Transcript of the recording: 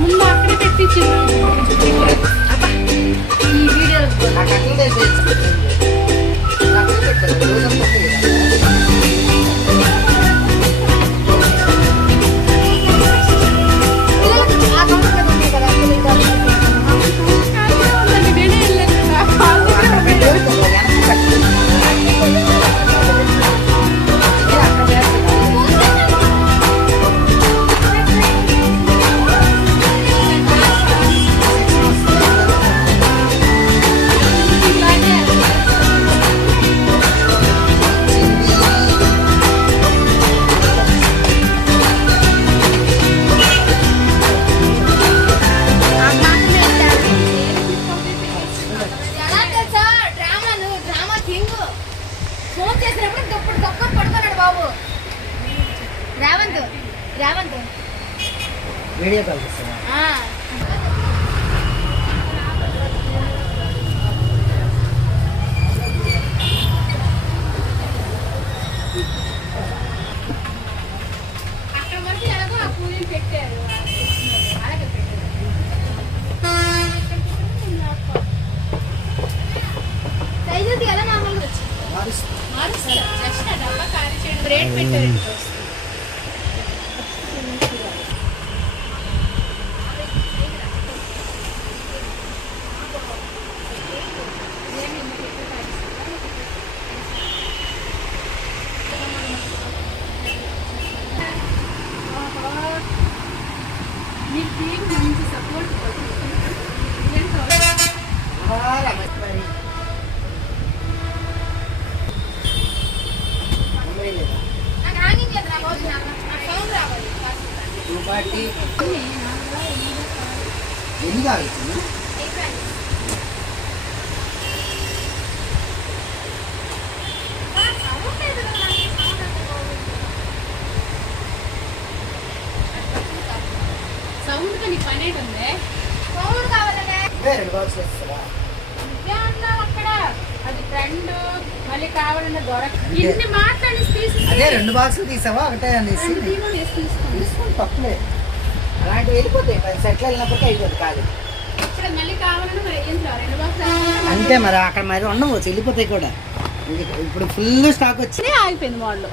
ముందు అక్కడ పెట్టించింది ఈ వీడియో ఫోన్ చేసినప్పుడు దొప్పుడు దొక్కని పడుకున్నాడు బాబు రేవంత్ వీడియో కాల్ చేస్తావా? అక్కడ వరకు ఎలాగో ఆ పూరీలు పెట్టారు అలాగే పెట్టారు సైజు ఎలా మామూలుగా వచ్చింది మారుస్తారు జస్ట్ ఆ డబ్బా ఖాళీ చేయడం రేట్ పెట్టారు మీకు టీం మంచి సపోర్ట్ ఎన్ని కావాలి? సౌండ్ తో నీ పని ఏంటి ఉంది సౌండ్ కావాలనే 2 బాక్స్ వేస్తావా? అక్కడ అది ట్రెండ్ మళ్ళీ కావాలన్న దొరక ఇన్ని మాట్లాడి అదే 2 బాక్సులు తీసావా ఒకటే అనేసి తీసుకోండి తప్పలే. అలాంటివి వెళ్ళిపోతాయి మరి సెట్లు వెళ్ళినప్పటికీ అయిపోతుంది కాదు ఇప్పుడు మళ్ళీ కావాలన్నా మరి ఏం 2 బాక్సులు అంతే మరి అక్కడ మరి ఉండవచ్చు వెళ్ళిపోతాయి కూడా. ఇప్పుడు ఫుల్ స్టాక్ వచ్చి ఆగిపోయింది వాళ్ళు